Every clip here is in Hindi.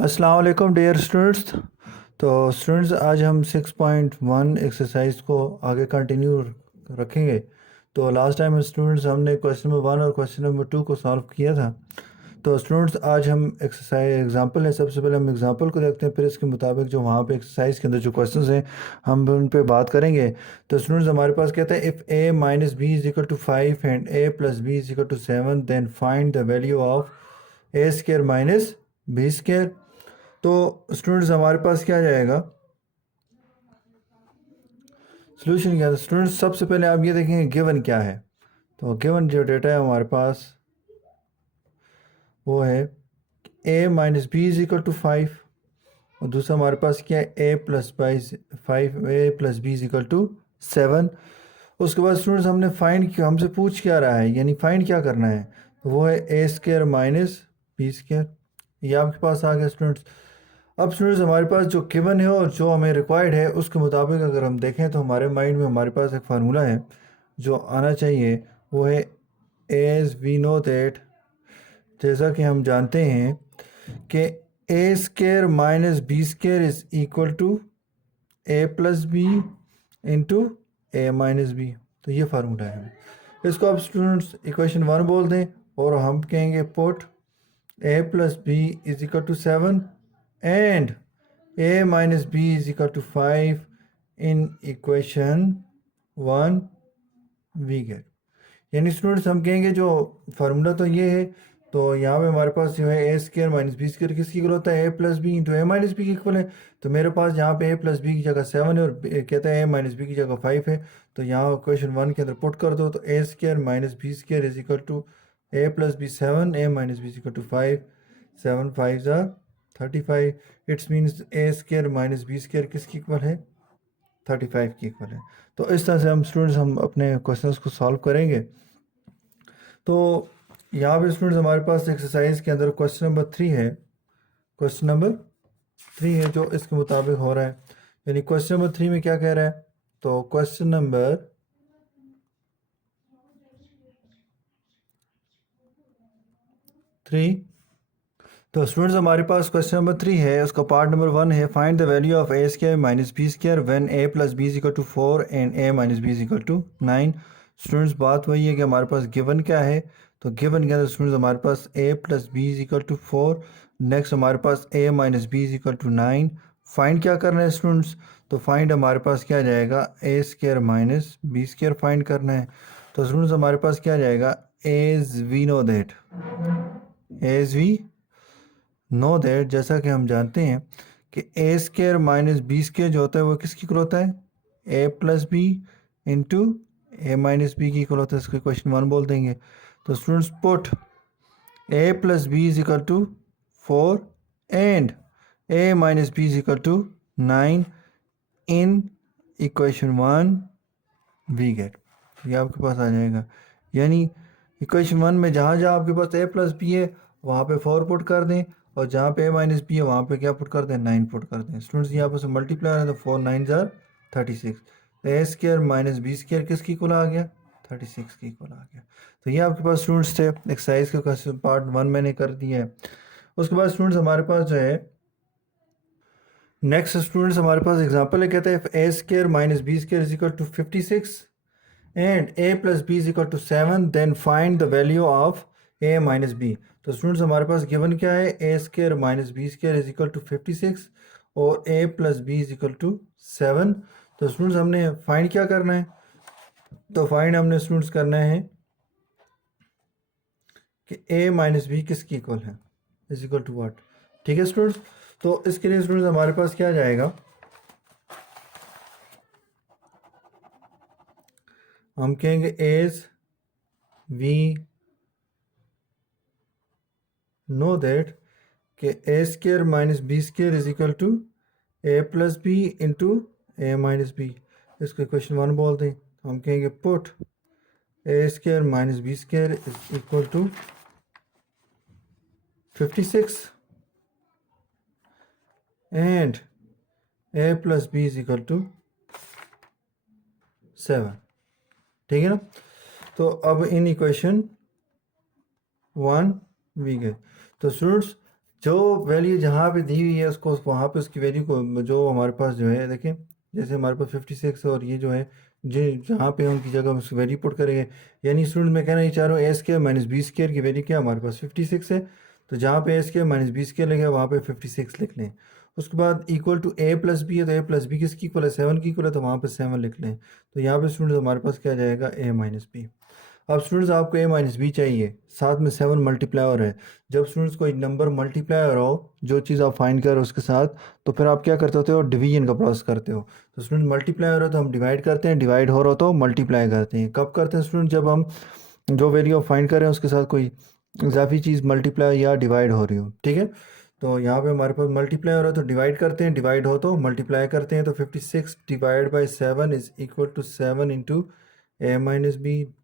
अस्सलाम वालेकुम डियर स्टूडेंट्स। तो स्टूडेंट्स आज हम 6.1 एक्सरसाइज को आगे कंटिन्यू रखेंगे। तो लास्ट टाइम स्टूडेंट्स हमने क्वेश्चन नंबर 1 और क्वेश्चन नंबर 2 को सॉल्व किया था। तो स्टूडेंट्स आज हम एक्सरसाइज एग्जांपल है, सबसे पहले हम एग्जांपल को देखते हैं, फिर इसके मुताबिक जो वहाँ पे एक्सरसाइज के अंदर जो क्वेश्चंस हैं हम उन पे बात करेंगे। तो स्टूडेंट्स हमारे पास कहता है if a minus B is equal to 5 and a plus B is equal to 7 then find the value of a square minus B square. तो स्टूडेंट्स हमारे पास क्या आ जाएगा, सोल्यूशन क्या है। स्टूडेंट्स सबसे पहले आप ये देखेंगे गिवन क्या है। तो गिवन जो डेटा है हमारे पास वो है a minus B is equal to 5 और दूसरा हमारे पास क्या है a प्लस बाईस 5 a plus B is equal to 7। उसके बाद स्टूडेंट्स हमने फाइंड किया, हमसे पूछ क्या रहा है, यानी फाइंड क्या करना है, तो वो है a square minus B square. ये आपके पास आ गया स्टूडेंट्स। अब स्टूडेंट्स हमारे पास जो गिवन है और जो हमें रिक्वायर्ड है उसके मुताबिक अगर हम देखें तो हमारे माइंड में हमारे पास एक फार्मूला है जो आना चाहिए, वो है एज वी नो दैट, जैसा कि हम जानते हैं कि ए square minus B square is equal to A plus B into A minus B. तो ये फार्मूला है, इसको आप स्टूडेंट्स इक्वेशन 1 बोल दें और हम कहेंगे put a plus B is equal to 7 and a minus B is equal to 5 in equation 1 we get. यानी स्टूडेंट्स हम कहेंगे जो फार्मूला तो ये है, तो यहाँ पे हमारे पास जो है a square minus B square किसकी इक्वल होता है, a plus B into A minus b की इक्वल है। तो मेरे पास यहाँ पे ए प्लस बी की जगह 7 है और कहता है ए माइनस बी की जगह 5 है। तो यहाँ क्वेश्चन 1 के अंदर पुट कर दो, तो A square minus B square is equal to A plus B 7, A minus B is equal to 5, 7 5 ज़ा 35। It's means A square minus B square किसकी इक्वल है, 35 की इक्वल है। तो इस तरह से हम स्टूडेंट्स हम अपने क्वेश्चंस को सॉल्व करेंगे। तो यहाँ पे स्टूडेंट्स हमारे पास एक्सरसाइज के अंदर क्वेश्चन नंबर 3 है, क्वेश्चन नंबर 3 है जो इसके मुताबिक हो रहा है। यानी क्वेश्चन नंबर 3 में क्या कह रहा है, तो क्वेश्चन नंबर 3, तो स्टूडेंट्स हमारे पास क्वेश्चन नंबर 3 है, उसका पार्ट नंबर 1 है find the value of A square minus B square when A plus B is equal to 4 and A minus B is equal to 9। Students बात वही है कि हमारे पास गिवन क्या है, तो गिवन के अंदर स्टूडेंट्स हमारे पास a plus B is equal to 4, next हमारे पास a minus B is equal to 9। Find क्या करना है स्टूडेंट्स, तो फाइंड हमारे पास क्या आ जाएगा, a square minus B square find करना है। तो स्टूडेंट्स हमारे पास क्या आ जाएगा, as we know that, as we know that जैसा कि हम जानते हैं कि ए स्केयर माइनस बी स्केयर जो होता है वो किसकी इक्वल होता है, a plus B into A minus b की इक्वल होता है। इसको क्वेश्चन 1 बोल देंगे। तो students put a plus B is equal to 4 and A minus B is equal to 9 in equation 1 we get. ये आपके पास आ जाएगा। यानी इक्वेशन 1 में जहाँ जहाँ आपके पास ए प्लस बी है वहाँ पे 4 पुट कर दें और जहाँ पे ए माइनस बी है वहाँ पे क्या पुट कर दें, 9 पुट कर दें। स्टूडेंट्स यहाँ पर मल्टीप्लाई है तो 4 9 ज़ा 36। तो A square minus B square किसकी इक्वल आ गया, 36 की इक्वल आ गया। तो ये आपके पास स्टूडेंट्स थे, एक्सरसाइज का क्वेश्चन पार्ट 1 मैंने कर दिया है। उसके बाद स्टूडेंट्स हमारे पास जो है नेक्स्ट स्टूडेंट्स हमारे पास एग्जाम्पल है, कहते हैं a square minus B square is equal to 56 and a plus b is equal to 7 then find the value of a minus b। तो स्टूडेंट्स हमारे पास गिवन क्या है, a square minus B square is equal to 56 और a plus B is equal to 7। तो स्टूडेंट्स हमने फाइंड क्या करना है, तो फाइंड हमने स्टूडेंट्स करना है कि a माइनस बी किसकी इक्वल है, इज इक्वल टू व्हाट। ठीक है स्टूडेंट्स, तो इसके लिए स्टूडेंट्स हमारे पास क्या जाएगा, हम कहेंगे एज वी नो दैट कि ए square minus B square is equal to A plus B into A minus b. इसको क्वेश्चन 1 बोल दें, तो हम कहेंगे put a square minus B square is equal to 56 and a plus B is equal to 7। ठीक है ना। तो अब इन इक्वेशन 1 वी गए। तो स्टूडेंट्स जो वैल्यू जहाँ पे दी हुई है उसको वहाँ पे उसकी वैल्यू को जो हमारे पास जो है देखें, जैसे हमारे पास 56 और ये जो है जो जहाँ पे उनकी जगह हम उसकी वैल्यू पुट करेंगे, यानी स्टूडेंट मैं कहना ये चाह रहा हूँ A square minus B square की वैल्यू क्या हमारे पास 56 है, तो जहाँ पे A square minus B square लिखा है वहाँ पे 56 लिख लें। उसके बाद equal to A plus B है, तो ए प्लस बी किसकी इक्वल है 7 की इक्वल है, तो वहाँ पे 7 लिख लें। तो यहाँ पे स्टूडेंट हमारे पास क्या जाएगा ए माइनस बी। अब स्टूडेंट्स आपको ए माइनस बी चाहिए, साथ में 7 मल्टीप्लायर है। जब स्टूडेंट्स कोई नंबर मल्टीप्लायर हो, जो चीज़ आप फाइंड कर उसके साथ, तो फिर आप क्या करते होते हो, डिवीजन का प्रोसेस करते हो। तो स्टूडेंट मल्टीप्लायर हो तो हम डिवाइड करते हैं, डिवाइड हो रहा हो तो मल्टीप्लाई करते हैं। कब करते हैं स्टूडेंट, जब हम जो वैल्यू आप फाइंड कर रहे हैं उसके साथ कोई इजाफी चीज़ मल्टीप्लाई या डिवाइड हो रही हो, ठीक है। तो यहाँ पे हमारे पास मल्टीप्लाई हो रहा है तो डिवाइड करते हैं, डिवाइड हो तो मल्टीप्लाई करते हैं। तो 56 divide by 7 is equal to 7 into A minus B.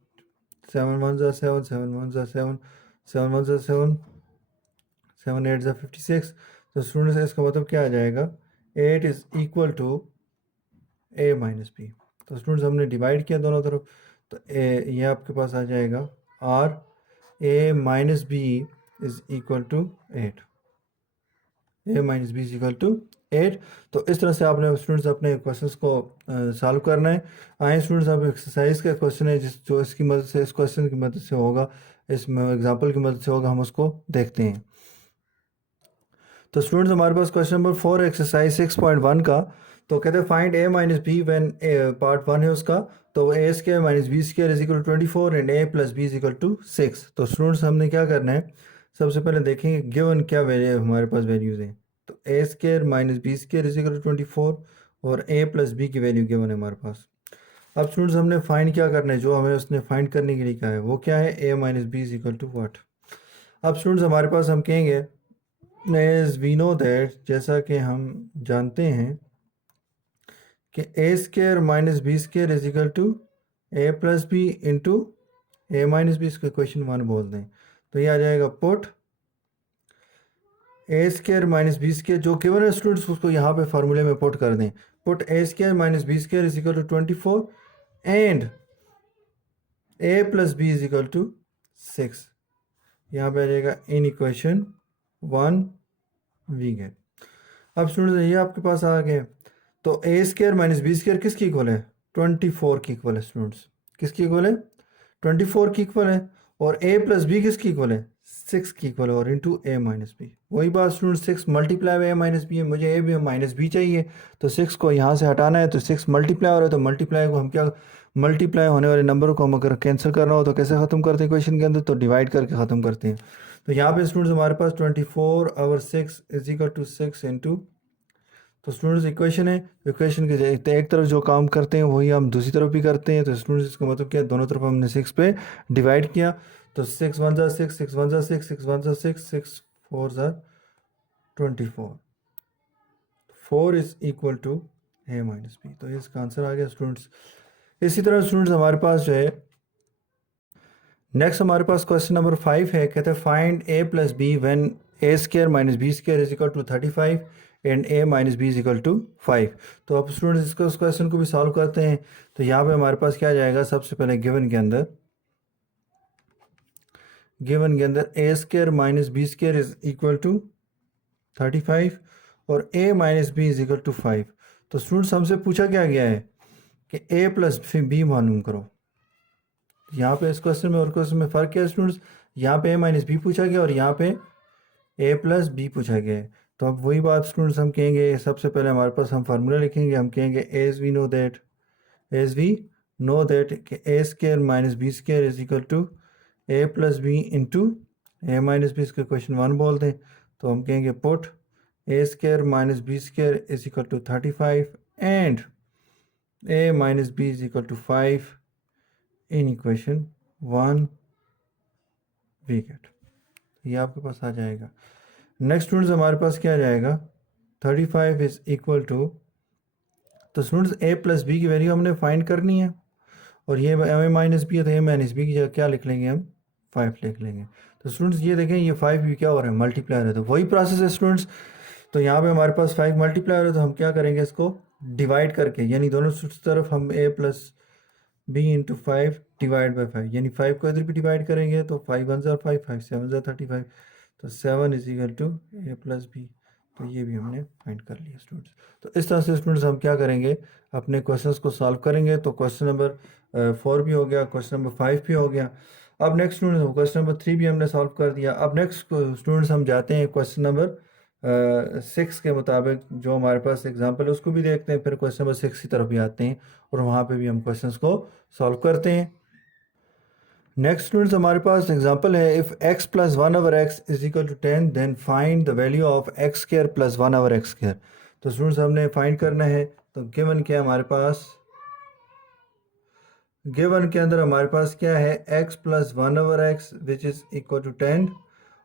7 1 ज़ा 7, 7 1 ज़ा 7, 7 1 ज़ा 7, 7 8 ज़ा 56। तो स्टूडेंट्स इसका मतलब क्या आ जाएगा, 8 is equal to A minus B. तो स्टूडेंट्स हमने डिवाइड किया दोनों तरफ, तो ये आपके पास आ जाएगा or A minus B is equal to 8। A minus B is equal to 8। तो इस तरह से आपने स्टूडेंट्स अपने क्वेश्चंस को सॉल्व करना है। आए स्टूडेंट्स, अब एक्सरसाइज का क्वेश्चन है जिस जो इसकी मदद से, इस क्वेश्चन की मदद से होगा, इस एग्जांपल की मदद से होगा, हम उसको देखते हैं। तो स्टूडेंट्स हमारे पास क्वेश्चन नंबर 4 एक्सरसाइज 6.1 का, तो कहते हैं find a minus b when part 1 है उसका, तो a square minus B square is equal to 24 and a plus B is equal to 6। तो स्टूडेंट्स हमने क्या करना है, सबसे पहले देखेंगे गिवन क्या वैल्यू हमारे पास वैल्यूज हैं। तो a square minus B square is equal to 24 और ए प्लस बी की वैल्यू गिवन है हमारे पास। अब स्टूडेंट्स हमने फाइंड क्या करना है, जो हमें उसने फाइंड करने के लिए कहा है वो क्या है, a minus B is equal to what. अब स्टूडेंट्स हमारे पास हम कहेंगे एज वी नो दैट, जैसा कि हम जानते हैं कि a square minus B square is equal to A plus B into A minus b, इसको क्वेश्चन 1 बोल दें। तो ये आ जाएगा put a square minus B square, जो गिवन है स्टूडेंट्स उसको यहाँ पे फार्मूले में पुट कर दें। Put a square minus B square is equal to 24 and a plus B is equal to 6। यहाँ पे आ जाएगा इन इक्वेशन 1 वी गेट। अब स्टूडेंट्स ये आपके पास आ गए, तो a square minus B square किसकी इक्वल है, 24 की इक्वल है स्टूडेंट्स। किसकी इक्वल है, 24 की इक्वल है। और ए प्लस बी किसकी इक्वल है, 6 की इक्वल है, और इंटू ए माइनस बी। वही बात student, 6 multiply by A minus B है, मुझे ए बी माइनस बी चाहिए, तो 6 को यहाँ से हटाना है। तो 6 मल्टीप्लाई हो रहा है, तो मल्टीप्लाई को हम क्या, मल्टीप्लाई होने वाले नंबर को हम अगर कैंसिल करना हो तो कैसे ख़त्म करते हैं क्वेश्चन के अंदर, तो डिवाइड करके ख़त्म करते हैं। तो यहाँ पे स्टूडेंट्स हमारे पास 24 और 6 इज इक्वल टू 6 इंटू, तो स्टूडेंट्स इक्वेशन है, इक्वेशन के एक तरफ जो काम करते हैं वही हम दूसरी तरफ भी करते हैं। तो स्टूडेंट्स इसका मतलब क्या है, दोनों तरफ हमने 6 पे डिवाइड किया। तो 6 1 ज़ा 6, 6 1 ज़ा 6, 6 1 ज़ा 6, 6 4 ज़ा 24, 4 is equal to A minus B. तो इसका आंसर आ गया स्टूडेंट्स। इसी तरह स्टूडेंट्स हमारे पास जो है नेक्स्ट हमारे पास क्वेश्चन नंबर 5 है, कहते हैं find A plus B when A square minus B square is equal to 35 and A minus B is equal to 5। तो अब स्टूडेंट्स इसको उस क्वेश्चन को भी सॉल्व करते हैं। तो यहाँ पे हमारे पास क्या आ जाएगा, सबसे पहले गिवन के अंदर a square minus B square is equal to 35 और a minus B is equal to 5। तो स्टूडेंट्स हमसे पूछा क्या गया है कि ए प्लस बी मालूम करो। यहाँ पे इस क्वेश्चन में और क्वेश्चन में फ़र्क क्या है स्टूडेंट्स, यहाँ पे ए माइनस बी पूछा गया और यहाँ पे ए प्लस बी पूछा गया है। तो अब वही बात स्टूडेंट्स हम कहेंगे, सबसे पहले हमारे पास हम फार्मूला लिखेंगे, हम कहेंगे एज वी नो दैट कि a square minus B square is equal to A plus B into A minus b, इसका क्वेश्चन 1 बोल दें। तो हम कहेंगे put a square minus B square is equal to 35 and A minus B is equal to 5 in equation 1 we get. ये आपके पास आ जाएगा। नेक्स्ट स्टूडेंट्स हमारे पास क्या आ जाएगा, 35 इज इक्वल टू, तो स्टूडेंट्स ए प्लस बी की वैल्यू हमने फाइंड करनी है, और ये ए माइनस बी है तो ए माइनस बी की जगह क्या लिख लेंगे हम, 5 लिख लेंगे। तो स्टूडेंट्स ये देखें ये 5 भी क्या हो रहा है, मल्टीप्लाई हो रहा है, तो वही प्रोसेस है स्टूडेंट्स। तो यहाँ पे हमारे पास 5 मल्टीप्लाई हो रहा है, तो हम क्या करेंगे, इसको डिवाइड करके, यानी दोनों तरफ हम a plus B into 5 divide by 5, यानी 5 को इधर भी डिवाइड करेंगे तो 5 1 ज़ा 5, 5 7 ज़ा 35। तो 7 is equal to A plus B. तो ये भी हमने फाइंड कर लिया स्टूडेंट्स। तो इस तरह से स्टूडेंट्स हम क्या करेंगे, अपने क्वेश्चंस को सॉल्व करेंगे। तो क्वेश्चन नंबर 4 भी हो गया, क्वेश्चन नंबर 5 भी हो गया। अब नेक्स्ट स्टूडेंट्स क्वेश्चन नंबर 3 भी हमने सॉल्व कर दिया। अब नेक्स्ट स्टूडेंट्स हम जाते हैं क्वेश्चन नंबर 6 के मुताबिक जो हमारे पास एग्जाम्पल है उसको भी देखते हैं, फिर क्वेश्चन नंबर 6 की तरफ भी आते हैं और वहाँ पे भी हम क्वेश्चंस को सॉल्व करते हैं। नेक्स्ट स्टूडेंट्स हमारे पास एग्जांपल है, if x plus 1 over x is equal to 10 then find the value of x square plus 1 over x square. तो स्टूडेंट्स हमने फाइंड करना है। तो गिवन क्या हमारे पास, गिवन के अंदर हमारे पास क्या है, x plus 1 over X which is equal to 10।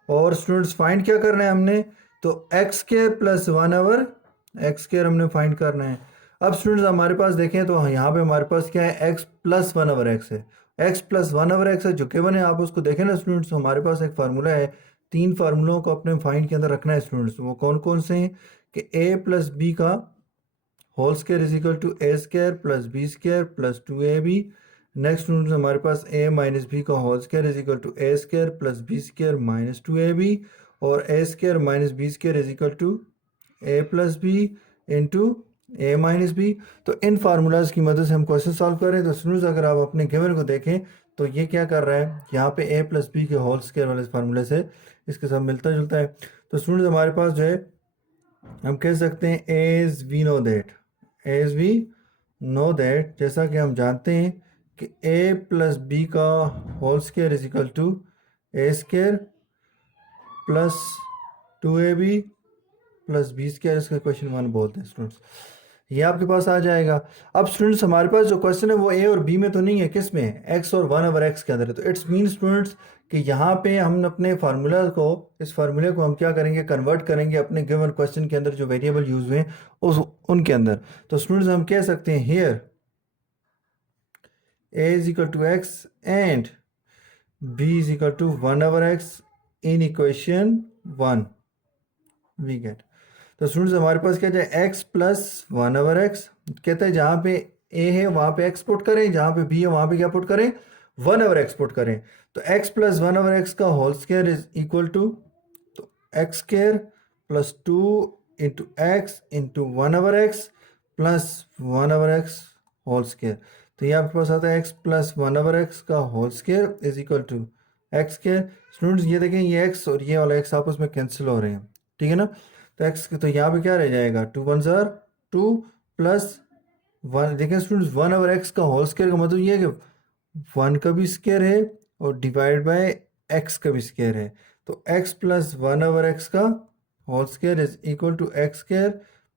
और स्टूडेंट्स फाइंड क्या करना है हमने, तो x square plus 1 over x square हमने फाइंड करना है। अब स्टूडेंट्स हमारे पास देखें तो यहाँ पे हमारे पास क्या है, x प्लस 1 ओवर एक्स है, x प्लस 1 ओवर एक्स है जो गिवन है। आप उसको देखें ना स्टूडेंट्स, तो हमारे पास एक फार्मूला है, 3 फार्मूलों को अपने फाइंड के अंदर रखना है स्टूडेंट्स। वो कौन कौन से हैं कि a प्लस बी का whole square is equal to A square plus B square plus 2ab। Next students हमारे पास a माइनस बी का whole square is equal to A square plus B square minus 2ab, और a square minus B square is equal to A plus B into A minus B. तो इन फार्मूलाज की मदद से हम क्वेश्चन सॉल्व करें। तो स्टूडेंट्स अगर आप अपने गिवन को देखें तो ये क्या कर रहा है, यहाँ पे ए प्लस बी के होल स्क्वायर वाले फार्मूले से इसके साथ मिलता जुलता है। तो स्टूडेंट्स हमारे पास जो है हम कह सकते हैं as we know that, as we know that, जैसा कि हम जानते हैं कि ए प्लस बी का whole square is equal to A square plus 2ab plus B square, इसका क्वेश्चन 1 बोलते हैं स्टूडेंट्स। ये आपके पास आ जाएगा। अब स्टूडेंट्स हमारे पास जो क्वेश्चन है वो ए और बी में तो नहीं है, किस में है, एक्स और 1 ओवर एक्स के अंदर है। तो इट्स मीन स्टूडेंट्स कि यहाँ पे हम अपने फार्मूला को, इस फार्मूले को हम क्या करेंगे, कन्वर्ट करेंगे अपने गिवन क्वेश्चन के अंदर जो वेरिएबल यूज हुए हैं उस उनके अंदर। तो स्टूडेंट्स हम कह सकते हैं here A is equal to X and B is equal to 1 over X in equation 1 we get. तो स्टूडेंट्स हमारे पास क्या जाए, x प्लस 1 ओवर एक्स, कहते हैं जहाँ पे a है वहाँ पे x पुट करें, जहाँ पे b है वहाँ पे क्या पुट करें, 1 ओवर एक्स पुट करें। तो x प्लस 1 ओवर एक्स का whole square is equal to, तो x square plus 2 into x into 1 over x plus 1 over x whole square. तो ये आपके पास आता है x प्लस 1 ओवर एक्स का whole square is equal to x square. Students ये देखें ये x और ये वाला x आपस में कैंसिल हो रहे हैं, ठीक है ना। तो एक्स, तो यहाँ पे क्या रह जाएगा, 2 1 ज़ार 2 प्लस 1। देखें स्टूडेंट्स 1 ओवर एक्स का होल स्क्वायर का मतलब ये है कि 1 का भी स्क्वायर है और डिवाइड बाय एक्स का भी स्क्वायर है। तो x प्लस 1 ओवर एक्स का whole square is equal to x square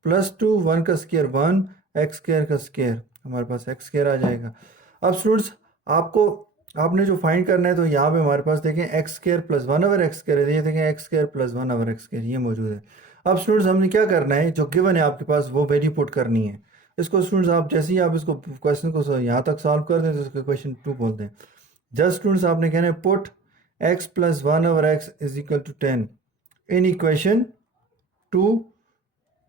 plus 2, 1 का स्क्वायर 1, एक्स स्क्वायर का स्क्वायर, हमारे पास एक्स स्क्वायर आ जाएगा। अब स्टूडेंट्स आपको, आपने जो फाइंड करना है, तो यहाँ पे हमारे पास देखें x square plus 1 over x square है, ये देखें x square plus 1 over x square ये मौजूद है। अब स्टूडेंट्स हमने क्या करना है, जो गिवन है आपके पास वो वैल्यू पुट करनी है। इसको स्टूडेंट्स आप जैसे ही आप इसको क्वेश्चन को यहाँ तक सॉल्व कर दें तो इसको क्वेश्चन 2 बोलते हैं। जस्ट स्टूडेंट्स आपने कहना है put x plus 1 over x is equal to 10 in equation 2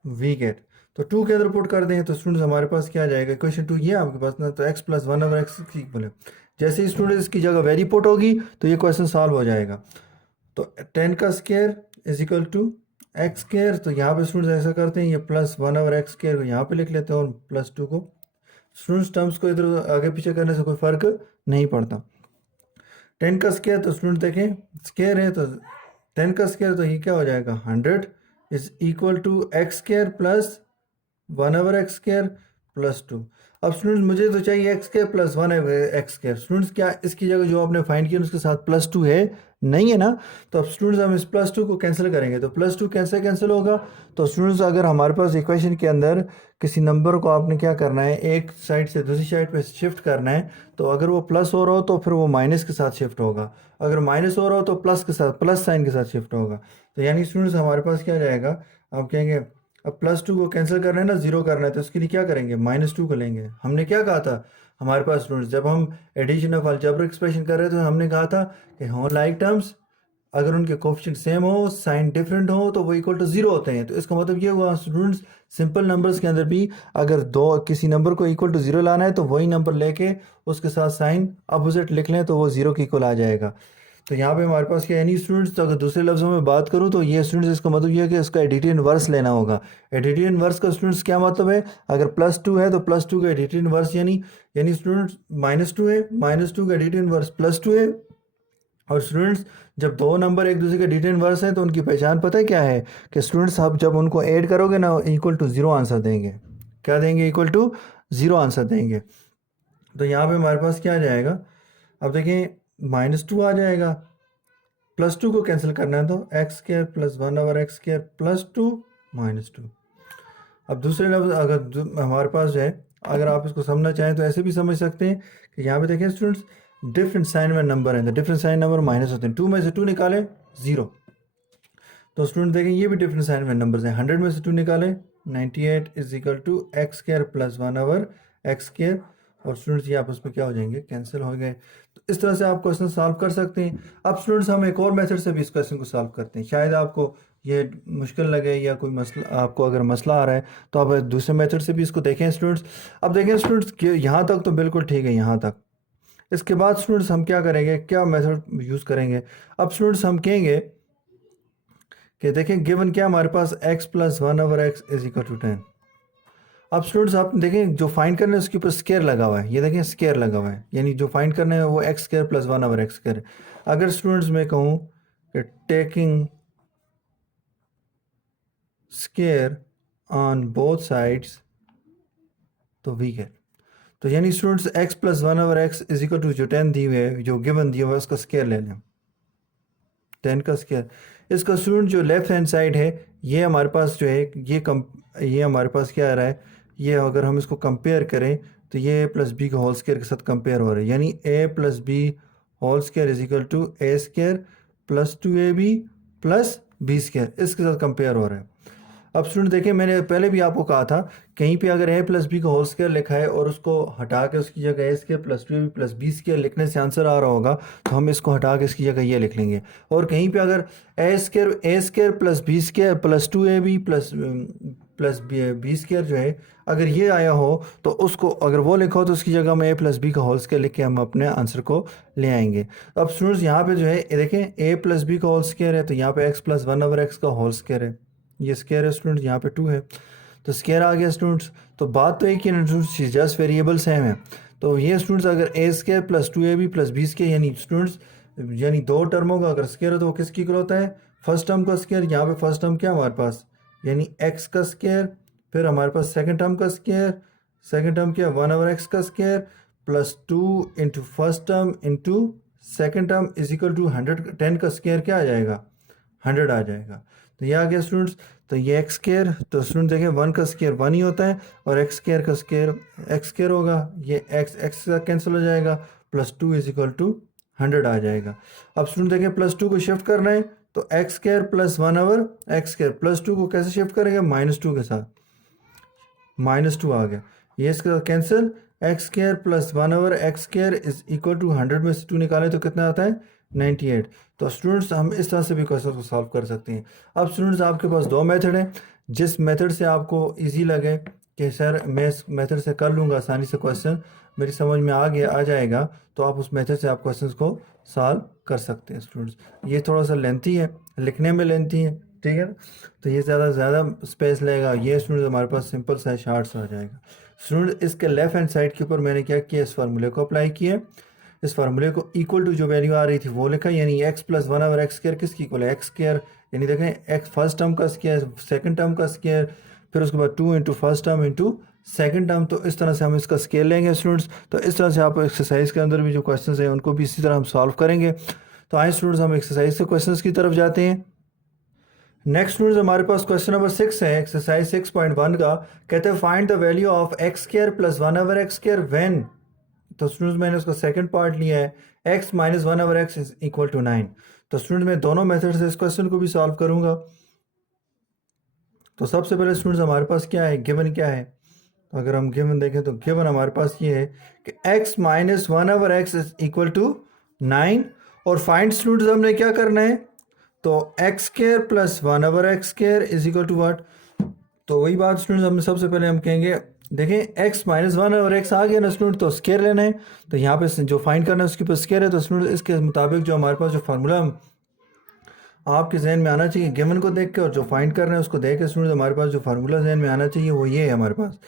we get. तो 2 के अंदर पुट कर दें तो स्टूडेंट्स हमारे पास क्या आ जाएगा, इक्वेशन 2 ये आपके पास ना, तो x plus 1 over x equal है। जैसे ही स्टूडेंट्स की जगह वैल्यू पुट होगी तो ये क्वेश्चन सॉल्व हो जाएगा। तो 10 का square is equal to x square. तो यहाँ पे स्टूडेंट्स ऐसा करते हैं, ये प्लस 1 ओवर एक्स स्क्वायर को यहाँ पे लिख लेते हैं और प्लस 2 को, स्टूडेंट्स टर्म्स को इधर आगे पीछे करने से कोई फ़र्क नहीं पड़ता। 10 का स्क्वायर, तो स्टूडेंट देखें स्क्वायर है तो 10 का स्क्वायर, तो ये क्या हो जाएगा 100 is equal to x square plus 1 over x square plus 2। अब स्टूडेंट्स मुझे तो चाहिए X square plus 1 X square. Students क्या इसकी जगह जो आपने फाइंड किया उसके साथ प्लस 2 है, नहीं है ना। तो अब स्टूडेंट्स हम इस प्लस 2 को कैंसिल करेंगे, तो प्लस 2 कैसे कैंसिल होगा। तो स्टूडेंट्स अगर हमारे पास इक्वेशन के अंदर किसी नंबर को आपने क्या करना है, एक साइड से दूसरी साइड पे शिफ्ट करना है, तो अगर वो प्लस हो रहा हो तो फिर वो माइनस के साथ शिफ्ट होगा, अगर माइनस हो रहा हो तो प्लस के साथ, प्लस साइन के साथ शिफ्ट होगा। तो यानी स्टूडेंट्स हमारे पास क्या जाएगा, आप कहेंगे अब प्लस 2 को कैंसिल करना है ना, 0 करना है, तो उसके लिए क्या करेंगे, -2 को लेंगे। हमने क्या कहा था हमारे पास स्टूडेंट्स, जब हम एडिशन ऑफ अलजेब्रिक एक्सप्रेशन कर रहे थे तो हमने कहा था कि हो लाइक टर्म्स अगर उनके कोएफिशिएंट सेम हो, साइन डिफरेंट हो, तो वो इक्वल टू 0 होते हैं। तो इसका मतलब ये हुआ स्टूडेंट्स, सिंपल नंबर्स के अंदर भी अगर दो किसी नंबर को इक्वल टू 0 लाना है तो वही नंबर लेके उसके साथ साइन अपोजिट लिख लें तो वो 0 के इक्वल आ जाएगा। तो यहाँ पे हमारे पास क्या एनी स्टूडेंट्स, तो अगर दूसरे लफ्ज़ों में बात करूँ तो ये स्टूडेंट्स, इसका मतलब ये है कि इसका एडिटिव इन्वर्स लेना होगा। एडिटिव इन्वर्स का स्टूडेंट्स क्या मतलब है, अगर +2 है तो +2 का एडिटिव इन्वर्स यानी स्टूडेंट्स -2 है, -2 का एडिटिव इन्वर्स +2 है। और स्टूडेंट्स जब दो नंबर एक दूसरे के एडिटिव इन्वर्स हैं तो उनकी पहचान पता है क्या है, कि स्टूडेंट्स आप जब उनको ऐड करोगे ना इक्वल टू 0 आंसर देंगे। क्या देंगे, इक्वल टू 0 आंसर देंगे। तो यहाँ पे हमारे पास क्या आ जाएगा, अब देखें -2 आ जाएगा, +2 को कैंसिल करना है तो x² + 1/x² +2 -2। अब दूसरे लफ्ज़ अगर हमारे पास जो है, अगर आप इसको समझना चाहें तो ऐसे भी समझ सकते हैं कि यहाँ पे देखें स्टूडेंट्स डिफरेंट साइन में नंबर हैं, तो डिफरेंट साइन नंबर माइनस होते हैं। 2 में से 2 निकाले 0, तो स्टूडेंट देखें ये भी डिफरेंट साइन में नंबर्स हैं। 100 में से 2 निकाले 98 = x² + 1/x², और स्टूडेंट्स ये आपस में क्या हो जाएंगे, कैंसिल हो गए। तो इस तरह से आप क्वेश्चन सॉल्व कर सकते हैं। अब स्टूडेंट्स हम एक और मेथड से भी इस क्वेश्चन को सॉल्व करते हैं। शायद आपको ये मुश्किल लगे या कोई मसला, आपको अगर मसला आ रहा है तो आप दूसरे मेथड से भी इसको देखें स्टूडेंट्स। अब देखें स्टूडेंट्स कि यहाँ तक तो बिल्कुल ठीक है, यहाँ तक। इसके बाद स्टूडेंट्स हम क्या करेंगे, क्या मेथड यूज़ करेंगे। अब स्टूडेंट्स हम कहेंगे कि देखें गिवन क्या हमारे पास x + 1/x = 10। अब स्टूडेंट्स आप देखें जो फाइंड करना है उसके ऊपर स्केयर लगा हुआ है, ये देखें स्केयर लगा हुआ है, यानी जो फाइंड करना है वो x² + 1/x² है। अगर स्टूडेंट्स मैं कहूँ कि taking square on both sides तो वी गेट, तो यानी स्टूडेंट्स x + 1/x = जो 10 दी हुई है, जो गिवन दी हुआ है उसका स्केयर ले लें, 10 का स्केयर। इसका स्टूडेंट जो लेफ्ट हैंड साइड है ये हमारे पास जो है ये हमारे पास क्या आ रहा है, ये अगर हम इसको कंपेयर करें तो ये a + b का होल स्केयर के साथ कंपेयर हो रहा है, यानी a + b whole square = a² + 2ab + b², इसके साथ कंपेयर हो रहा है। अब स्टूडेंट देखिए मैंने पहले भी आपको कहा था, कहीं पे अगर a + b का होल स्क्वायर लिखा है और उसको हटा के उसकी जगह a² + 2ab + b² लिखने से आंसर आ रहा होगा तो हम इसको हटा के इसकी जगह ये लिख लेंगे। और कहीं पे अगर a² + b² + 2ab + b² जो है अगर ये आया हो तो उसको अगर वो लिखा हो तो उसकी जगह में a + b का होल स्क्वायर लिख के हम अपने आंसर को ले आएंगे। अब स्टूडेंट्स यहाँ पे जो है देखें a + b का होल स्क्वायर है तो यहाँ पे x + 1/x का होल स्क्वायर है, ये स्केयर है स्टूडेंट्स, यहाँ पे 2 है तो स्केयर आ गया स्टूडेंट्स। तो बात तो एक ही स्टूडेंट्स, जस्ट वेरिएबल सेम है। तो ये स्टूडेंट्स अगर a² + 2ab + b² यानी स्टूडेंट्स यानी दो टर्मों का अगर स्केयर हो तो वो किसकी इक्वल होता है, फर्स्ट टर्म का स्केयर। यहाँ पे फर्स्ट टर्म क्या हमारे पास यानी x का स्केयर, फिर हमारे पास सेकेंड टर्म का स्केयर, सेकेंड टर्म क्या 1/x का square +2 × first term × second term = 100। 10 का स्केयर क्या आ जाएगा, 100 आ जाएगा। तो ये आ गया स्टूडेंट्स। तो ये x², तो स्टूडेंट देखें 1 का स्केयर 1 ही होता है और x² का स्केयर x² होगा, ये x का कैंसिल हो जाएगा, +2 = 100 आ जाएगा। अब स्टूडेंट देखें +2 को शिफ्ट करना है तो x² + 1/x², +2 को कैसे शिफ्ट करेंगे, -2 के साथ, -2 आ गया, ये इसका कैंसिल, x² + 1/x² = 100 में से 2 निकालें तो कितना आता है 98। तो स्टूडेंट्स हम इस तरह से भी क्वेश्चन को सॉल्व कर सकते हैं। अब स्टूडेंट्स आपके पास दो मेथड हैं, जिस मेथड से आपको इजी लगे कि सर मैं इस मेथड से कर लूँगा आसानी से, क्वेश्चन मेरी समझ में आ जाएगा, तो आप उस मेथड से आप क्वेश्चन को सॉल्व कर सकते हैं स्टूडेंट्स। ये थोड़ा सा लेंथी है, लिखने में लेंथी है, ठीक है ना, तो ये ज़्यादा स्पेस लेगा। ये स्टूडेंट हमारे पास सिंपल सा शार्ट सा आ जाएगा। स्टूडेंट इसके लेफ्ट हैंड साइड के ऊपर मैंने क्या किया, इस फार्मूले को अप्लाई किया, इस फार्मूले को इक्वल टू जो वैल्यू आ रही थी वो लिखा, यानी x + 1/x² किसकी इक्वल है, x², यानी देखें x फर्स्ट टर्म का स्क्वायर, सेकंड टर्म का स्क्वायर, फिर उसके बाद 2 × फर्स्ट टर्म × सेकंड टर्म। तो इस तरह से हम इसका स्केल लेंगे स्टूडेंट्स। तो इस तरह से आप एक्सरसाइज के अंदर भी जो क्वेश्चंस हैं उनको भी इसी तरह हम सॉल्व करेंगे। तो आए स्टूडेंट्स हम एक्सरसाइज के क्वेश्चंस की तरफ जाते हैं। नेक्स्ट स्टूडेंट्स हमारे पास क्वेश्चन नंबर 6 है, एक्सरसाइज 6.1 का, कहते हैं find the value of x² + 1/x² when. तो स्टूडेंट्स मैंने उसका सेकंड पार्ट लिया है, x - 1/x = 9। तो स्टूडेंट मैं दोनों मेथड से इस क्वेश्चन को भी सॉल्व करूंगा। तो सबसे पहले स्टूडेंट्स हमारे पास क्या है, गिवन क्या है, तो अगर हम गिवन देखें तो गिवन हमारे पास ये है कि x - 1/x = 9। और फाइंड स्टूडेंट्स हमने क्या करना है, तो x² + 1/x² = व्हाट। तो वही बात स्टूडेंट्स, हम सबसे पहले हम कहेंगे देखें x माइनस वन और x आ गया ना स्टूडेंट, तो स्केयर लेना है, तो यहाँ पे जो फाइंड करना है उसके ऊपर स्केयर है, तो स्टूडेंट इसके मुताबिक जो हमारे पास जो फार्मूला आपके जहन में आना चाहिए गिवन को देख के, और जो फाइंड कर रहे हैं उसको देख के स्टूडेंट हमारे पास जो फार्मूला जहन में आना चाहिए वो ये है हमारे पास,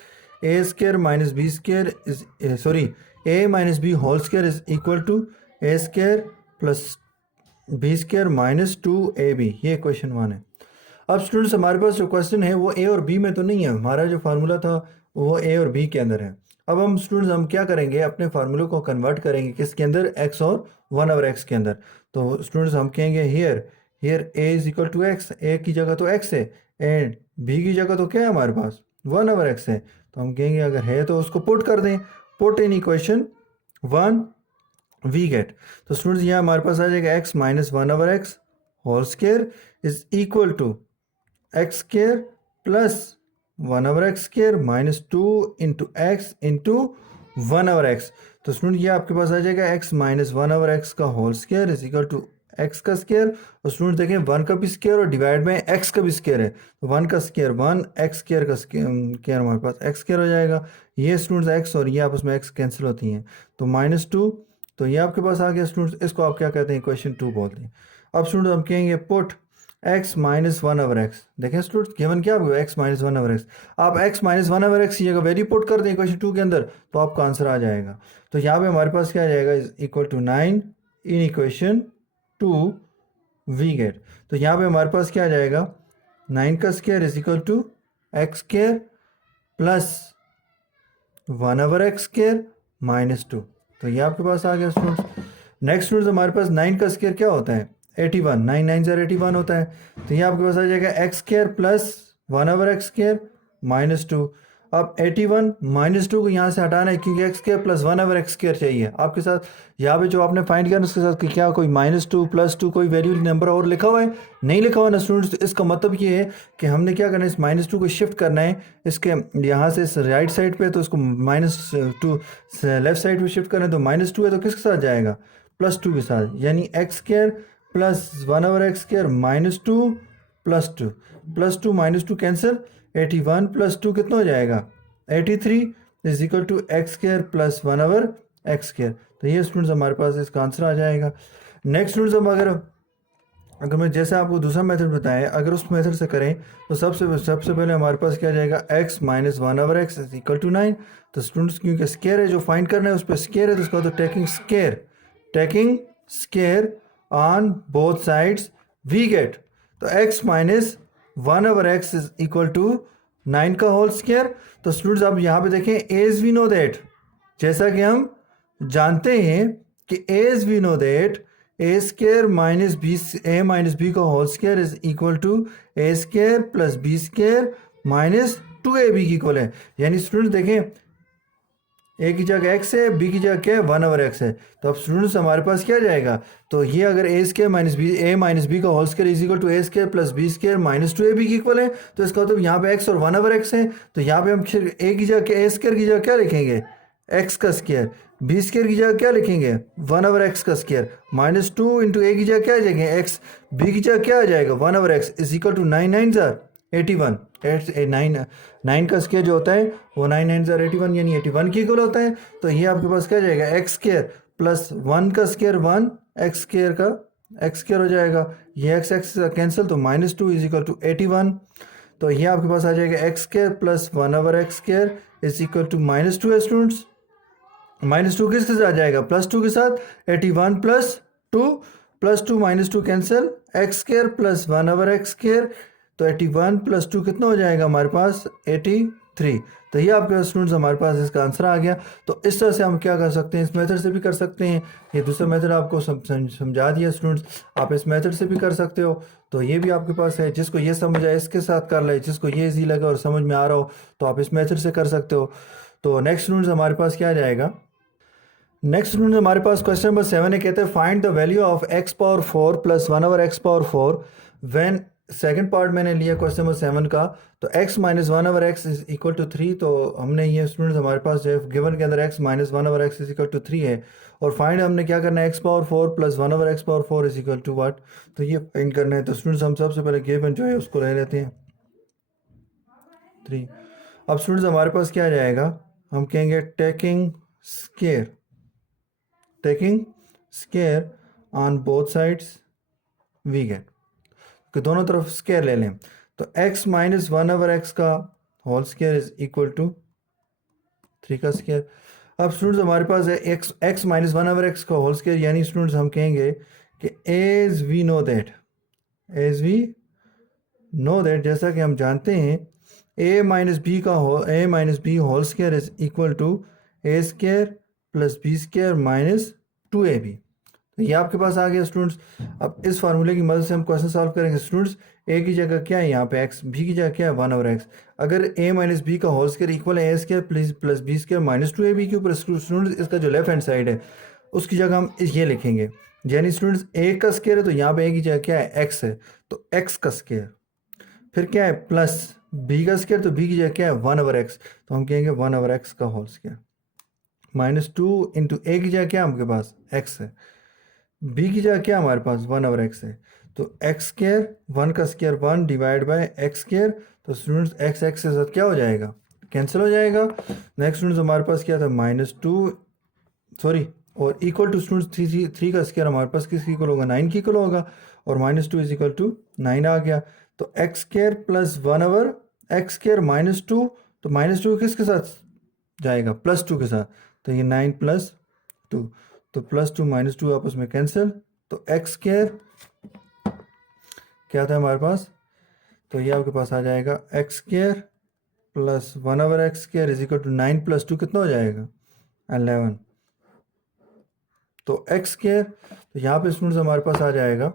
a square minus B square is sorry a minus B whole square is equal to A square plus B square minus 2ab। ये क्वेश्चन 1 है। अब स्टूडेंट्स हमारे पास जो क्वेश्चन है वो ए और बी में तो नहीं है, हमारा जो फार्मूला था वो ए और बी के अंदर है। अब हम स्टूडेंट्स हम क्या करेंगे, अपने फार्मूले को कन्वर्ट करेंगे किसके अंदर, एक्स और 1/x के अंदर। तो स्टूडेंट्स हम कहेंगे here A is equal to x, a की जगह तो एक्स है एंड बी की जगह तो क्या है हमारे पास 1/x है, तो हम कहेंगे अगर है तो उसको पुट कर दें, put in equation 1 we get. तो स्टूडेंट्स यहाँ हमारे पास आ जाएगा x minus 1/x whole square is equal to X square plus 1/x square minus 2 into x into 1/x। तो स्टूडेंट ये आपके पास आ जाएगा x माइनस 1/x का whole square is equal to X का स्केयर, और स्टूडेंट देखें 1 का भी स्केयर और डिवाइड में x का भी स्केयर है, तो 1 का स्केयर 1, x स्केयर का स्केयर हमारे पास x स्केयर हो जाएगा। ये स्टूडेंट्स x और ये आपस में x कैंसिल होती हैं, तो -2, तो ये आपके पास आ गया स्टूडेंट्स, इसको आप क्या कहते हैं, इक्वेशन 2 बोलते हैं। अब स्टूडेंट हम कहेंगे पुट x माइनस 1/x, देखें स्टूडेंट गिवन क्या आपको x माइनस 1/x, आप x माइनस 1/x की जगह वैल्यू पुट कर दें इक्वेशन 2 के अंदर, तो आपका आंसर आ जाएगा। तो यहाँ पे हमारे पास क्या आ जाएगा, is equal to 9 in equation 2 we get. तो यहाँ पे हमारे पास क्या आ जाएगा, 9 का square is equal to X square plus 1/x square minus 2, तो ये आपके पास आ गया स्टूडेंट्स। नेक्स्ट स्टूडेंट्स हमारे पास 9 का स्केयर क्या होता है, 81, 9 9 ज़र 81 होता है, तो ये आपके पास आ जाएगा X square plus 1/x square minus 2। अब 81 माइनस 2 को यहाँ से हटाना है क्योंकि x square plus 1/x square चाहिए आपके साथ, यहाँ पे जो आपने फाइंड किया उसके साथ कि क्या कोई -2 +2 कोई वैल्यू नंबर और लिखा हुआ है, नहीं लिखा हुआ ना स्टूडेंट्स। तो इसका मतलब ये है कि हमने क्या करना है, इस -2 को शिफ्ट करना है इसके यहाँ से इस राइट साइड पे, तो इसको -2 लेफ्ट साइड पे शिफ्ट करना है, तो -2 है तो किसके साथ जाएगा, +2 के साथ, यानी X square plus 1/x square -2 +2 -2 cancel, 81 + 2 कितना हो जाएगा 83 is equal to X square plus 1/x square. तो ये स्टूडेंट्स हमारे पास इसका आंसर आ जाएगा। नेक्स्ट स्टूडेंट्स हम अगर मैं जैसे आपको दूसरा मेथड बताया, अगर उस मेथड से करें तो सबसे पहले हमारे पास क्या जाएगा, x minus 1/x is equal to 9। तो स्टूडेंट्स क्योंकि स्केयर है जो फाइंड करना है उस पर स्केयर है, तो उसका तो taking square on both sides we get, तो x minus 1/x is equal to 9 का होल स्केयर। तो स्टूडेंट्स आप यहाँ पे देखें, एज वी नो दैट, जैसा कि हम जानते हैं कि as we know that a square minus B A minus B का whole square is equal to A square plus B square minus 2ab की इक्वल है। यानी स्टूडेंट्स देखें, ए की जगह एक्स है, बी की जगह क्या है 1/x है, तो अब स्टूडेंट्स हमारे पास क्या जाएगा, तो ये अगर A square minus B A minus B का whole square is equal to A square plus B square minus 2ab की इक्वल है, तो इसका मतलब यहाँ पे x और 1/x है, तो यहाँ पे हम ए की जगह ए स्केयर की जगह क्या लिखेंगे, x का स्केयर, बी स्केयर की जगह क्या लिखेंगे 1/x का स्केयर, -2 इंटू ए की जगह क्या आ जाएगा x, बी की जगह क्या आ जाएगा 1/x इज इक्वल टू 9 9 ज़र 81, 9 का स्केयर जो होता है वो 9 9 ज़र 81 यानी 81 की इक्वल होता है। तो ये आपके पास क्या जाएगा, एक्स स्केयर प्लस 1 का स्केयर 1 एक्स स्केयर का एक्स स्केयर हो जाएगा, ये एक्स एक्स कैंसिल, तो -2 इज इक्वल टू 81। तो ये आपके पास आ जाएगा X square plus 1/x square is equal to -2 है स्टूडेंट्स, -2 किसके साथ जाएगा, +2 के साथ, 81 + 2 -2 cancel, x square plus 1/x square, तो 81 + 2 कितना हो जाएगा हमारे पास 83। तो ये आपके स्टूडेंट्स हमारे पास इसका आंसर आ गया। तो इस तरह से हम क्या कर सकते हैं, इस मेथड से भी कर सकते हैं, ये दूसरा मेथड आपको समझा दिया स्टूडेंट्स, आप इस मेथड से भी कर सकते हो। तो ये भी आपके पास है, जिसको ये समझ आए इसके साथ कर ले, जिसको ये इजी लगे और समझ में आ रहा हो तो आप इस मेथड से कर सकते हो। तो नेक्स्ट स्टूडेंट्स हमारे पास क्या जाएगा, नेक्स्ट स्टूडेंट्स हमारे पास क्वेश्चन नंबर 7 है, कहते हैं find the value of x⁴ plus 1/x⁴ when, second part मैंने लिया क्वेश्चन नंबर 7 का, तो x minus 1/x is equal to 3। तो हमने ये स्टूडेंट्स हमारे पास जो है गिवन के अंदर x minus 1/x is equal to 3 है, और फाइंड हमने क्या करना है x⁴ plus 1/x⁴ is equal to what, तो ये फाइंड करना है। तो स्टूडेंट्स हम सबसे पहले गिवन जो है उसको ले लेते हैं 3। अब स्टूडेंट्स हमारे पास क्या आ जाएगा, हम कहेंगे taking square on both sides we get, कि दोनों तरफ स्केयर ले लें तो x माइनस 1/x का whole square is equal to 3 का स्केयर। अब स्टूडेंट्स हमारे पास है x माइनस 1/x का होल स्केयर, यानी स्टूडेंट्स हम कहेंगे कि एज वी नो दैट जैसा कि हम जानते हैं a minus B whole square is equal to A square plus B square minus 2ab। तो ये आपके पास आ गया स्टूडेंट्स। अब इस फार्मूले की मदद से हम क्वेश्चन सॉल्व करेंगे स्टूडेंट्स। ए की जगह क्या है यहाँ पे x, बी की जगह क्या है 1/x। अगर a माइनस बी का होल स्केयर इक्वल है a square plus B square minus 2ab के ऊपर स्टूडेंट्स इसका जो लेफ्ट हैंड साइड है उसकी जगह हम ये लिखेंगे, यानी स्टूडेंट्स a का स्केयर है तो यहाँ पे a की जगह क्या है x है, तो x का स्केयर, फिर क्या है प्लस b का स्केयर, तो b की जगह क्या है 1/x, तो हम कहेंगे 1/x का whole square minus 2 into a की जगह क्या है आपके पास x है, b की जगह क्या हमारे पास 1/x है, तो x स्केयर 1 का square 1 divide by x square, तो स्टूडेंट्स x के साथ क्या हो जाएगा, कैंसिल हो जाएगा। नेक्स्ट स्टूडेंट्स हमारे पास क्या था और इक्वल टू स्टूडेंट्स 3 का स्केयर हमारे पास किसकी इक्वल होगा 9 की इक्वल होगा, और माइनस 2 इज इक्वल टू 9 आ गया। तो x square plus 1/x square minus 2, तो माइनस 2 किसके साथ जाएगा प्लस 2 के साथ, तो ये 9 प्लस 2, तो प्लस 2 माइनस 2 आपस में कैंसिल, तो x स्केयर क्या था हमारे पास, तो ये आपके पास आ जाएगा x square plus 1/x square is equal to 9 plus 2 कितना हो जाएगा 11, तो x स्केयर, तो यहाँ पे स्टूडेंट्स हमारे पास आ जाएगा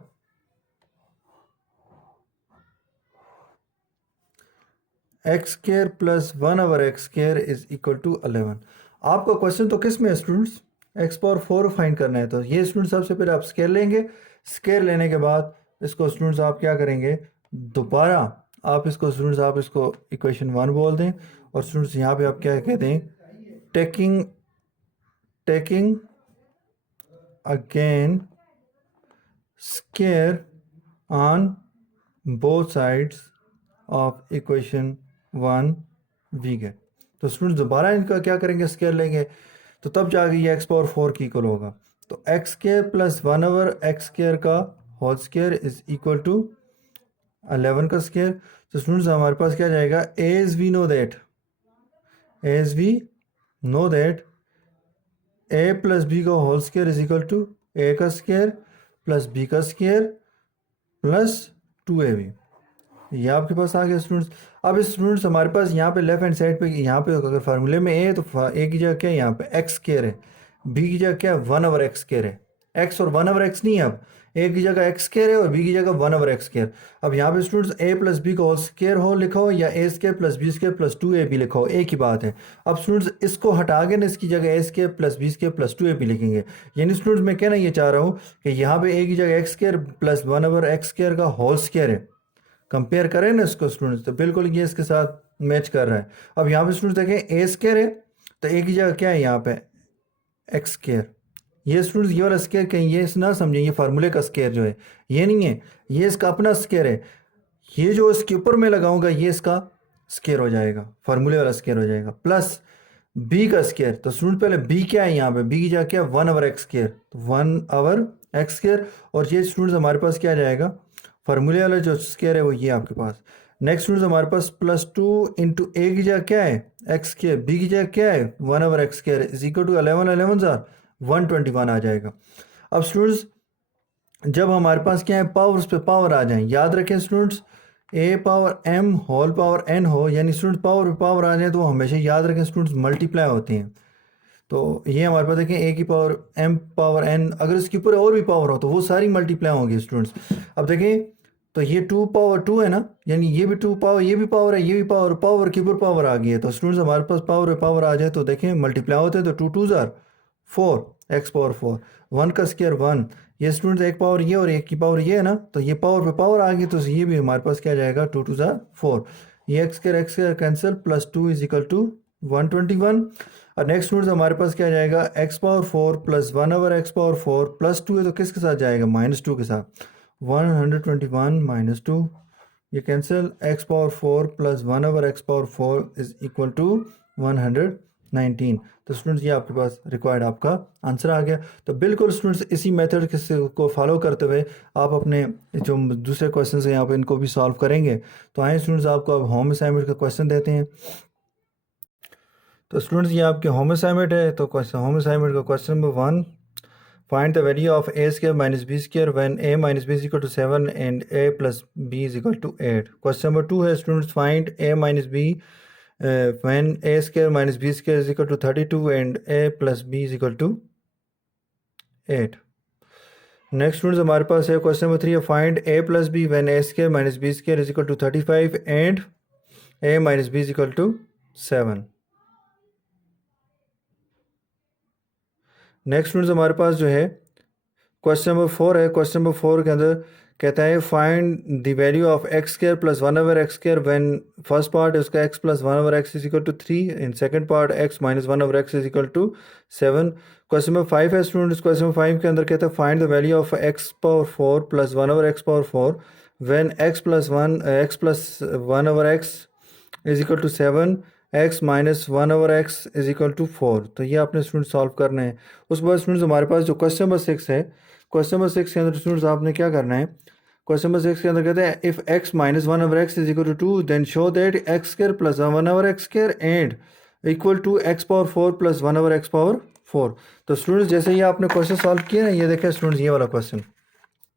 x square plus 1/x square is equal to 11। आपका क्वेश्चन तो किस में है स्टूडेंट्स, x पावर 4 फाइंड करना है, तो ये स्टूडेंट्स सबसे पहले आप स्केयर लेंगे, स्केयर लेने के बाद इसको स्टूडेंट्स आप क्या करेंगे दोबारा आप इसको इक्वेशन 1 बोल दें, और स्टूडेंट्स यहाँ पे आप क्या कहते हैं taking again square on both sides of equation 1 we get. तो स्टूडेंट्स दोबारा इनका क्या करेंगे स्केयर लेंगे, तो तब जाके ये x पावर 4 की इक्वल होगा, तो x square plus 1/x square का whole square is equal to 11 का स्केयर। तो स्टूडेंट्स हमारे पास क्या जाएगा as we know that a plus B का whole square is equal to a का स्केयर प्लस b का स्केयर प्लस 2ab। ये आपके पास आ गया स्टूडेंट्स। अब इस स्टूडेंट्स हमारे पास यहाँ पे लेफ्ट हैंड साइड पे यहाँ पे अगर फार्मूले में a है तो a की जगह क्या है यहाँ पे x स्केयर है, b की जगह क्या है 1/x स्केयर है, x और 1/x नहीं है, अब a की जगह x स्केयर है और b की जगह 1/x स्केयर। अब यहाँ पे स्टूडेंट्स a प्लस बी का होल स्केयर हो लिखा हो या a square plus b square plus 2ab लिखा हो, एक ही बात है। अब स्टूडेंट्स इसको हटा के ना इसकी जगह a square plus b square plus 2ab लिखेंगे, यानी स्टूडेंट्स मैं कहना ये चाह रहा हूँ कि यहाँ पे a की जगह x square plus 1/x square का होल स्केयर है, कंपेयर करें ना इसको स्टूडेंट्स तो बिल्कुल ये इसके साथ मैच कर रहा है। अब यहाँ पे स्टूडेंट्स देखें ए स्केयर है तो ए की जगह क्या है यहाँ पे एक्स स्केयर, ये स्टूडेंट्स ये वाला स्केयर कहीं ये ना समझें ये फार्मूले का स्केयर जो है ये नहीं है, ये इसका अपना स्केयर है, ये जो इसके ऊपर मैं लगाऊंगा ये इसका स्केयर हो जाएगा, फार्मूले वाला स्केयर हो जाएगा, प्लस बी का स्केयर। तो स्टूडेंट पहले बी क्या है यहाँ पे, बी की जगह क्या है 1/x स्केयर, तो 1/x स्केयर, और ये स्टूडेंट्स हमारे पास क्या आ जाएगा फार्मूले वाला जो स्केयर है वो ये आपके पास। नेक्स्ट स्टूडेंट्स हमारे पास प्लस 2 इंटू ए की जगह क्या है एक्स स्केयर, बी की जगह क्या है 1/x square is equal to 11 121 आ जाएगा। अब स्टूडेंट्स जब हमारे पास क्या है पावर्स पे पावर आ जाए, याद रखें students a power m whole power n हो, यानी स्टूडेंट्स पावर पे पावर आ जाए तो हमेशा याद रखें स्टूडेंट्स मल्टीप्लाई होते हैं। तो ये हमारे पास देखें ए की पावर एम पावर एन, अगर इसके ऊपर और भी पावर हो तो वो सारी मल्टीप्लाई होंगी स्टूडेंट्स। अब देखें तो ये 2 पावर 2 है ना, यानी ये भी 2 पावर, ये भी पावर है, ये भी पावर, पावर के ऊपर पावर आ गई है। तो स्टूडेंट्स हमारे पास पावर पावर आ जाए तो देखें मल्टीप्लाई होते हैं, तो 2 2 ज़ार 4 एक्स पावर 4, 1 का स्केयर 1, ये स्टूडेंट्स एक पावर ये और एक की पावर ये है ना, तो ये पावर पे पावर आ गई तो ये भी हमारे पास क्या जाएगा 2 2 ज़ार 4, ये x square cancel, plus 2 is equal to 121। और नेक्स्ट स्टूडेंट्स हमारे पास क्या जाएगा x power 4 plus 1/x power 4 plus 2 है तो किसके साथ जाएगा -2 के साथ, 121 -2 ये cancel, x power 4 plus 1 over x power 4 is equal to 119। तो स्टूडेंट्स ये आपके पास रिक्वायर्ड आपका आंसर आ गया। तो बिल्कुल स्टूडेंट्स इसी मेथड को फॉलो करते हुए आप अपने जो दूसरे क्वेश्चन हैं यहाँ पे इनको भी सॉल्व करेंगे। तो आए स्टूडेंट्स आपको अब होम असाइनमेंट का क्वेश्चन देते हैं। तो स्टूडेंट्स ये आपके होम असाइनमेंट है। तो होम असाइनमेंट का question number 1, find the value of a square minus b square when a minus b is equal to 7 and a plus b is equal to 8. Question number 2 है students, find a minus b when a square minus b square is equal to 32 and a plus b is equal to 8. Next students हमारे पास है क्वेश्चन नंबर 3 है, find a plus b when a square minus b square is equal to 35 and a minus b is equal to 7. Next students हमारे पास जो है क्वेश्चन नंबर 4 है। क्वेश्चन नंबर 4 के अंदर कहता है find the value of x square plus 1 over x square when first part है उसका x plus 1 over x is equal to 3 in second part x minus 1 over x is equal to 7। Question number 5 है स्टूडेंट्स। क्वेश्चन नंबर 5 के अंदर कहता है find the value of x power 4 plus 1 over x power 4 when x plus 1 over x is equal to 7, x minus 1 over x is equal to 4। तो ये आपने स्टूडेंट सॉल्व करना है। उसके बाद स्टूडेंट्स हमारे पास जो क्वेश्चन नंबर 6 है, क्वेश्चन नंबर 6 के अंदर स्टूडेंट्स आपने क्या करना है, क्वेश्चन नंबर 6 के अंदर कहते हैं if x minus 1 over x is equal to 2 then show that x square plus 1 over x square and equal to x power 4 plus 1 over x power 4। तो स्टूडेंट्स जैसे ही आपने क्वेश्चन सॉल्व किया ना, ये देखें स्टूडेंट्स ये वाला क्वेश्चन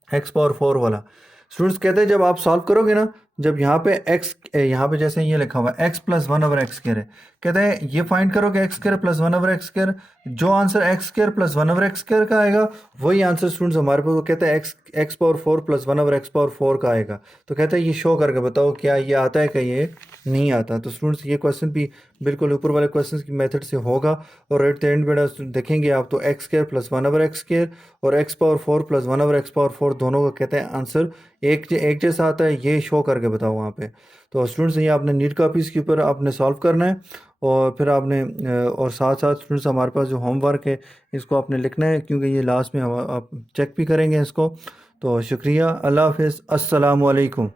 x पावर 4 वाला, स्टूडेंट्स कहते हैं जब आप सॉल्व करोगे ना, जब यहाँ पे x, यहाँ पे जैसे ये लिखा हुआ है x plus 1 over x square है, कहते हैं ये फाइंड करोगे x square plus 1 over x square, जो answer x square plus 1 over x square का आएगा वही आंसर स्टूडेंट्स हमारे पास वो कहते हैं x power 4 plus 1 over x power 4 का आएगा। तो कहते हैं ये शो करके बताओ क्या ये आता है, क्या ये नहीं आता। तो स्टूडेंट्स ये क्वेश्चन भी बिल्कुल ऊपर वाले क्वेश्चन की मेथड से होगा और एट द एंड में देखेंगे आप तो x square plus 1 over x square और x power 4 plus 1 over x power 4 दोनों का कहते हैं आंसर एक जैसा आता है, ये शो करके बताओ वहाँ पे। तो स्टूडेंट्स ये आपने नीट कॉपीज़ के ऊपर आपने सॉल्व करना है और फिर आपने और साथ साथ स्टूडेंट्स हमारे पास जो होमवर्क है इसको आपने लिखना है, क्योंकि ये लास्ट में हम आप चेक भी करेंगे इसको। तो शुक्रिया, अल्लाह हाफ़िज़, अस्सलामु अलैकुम।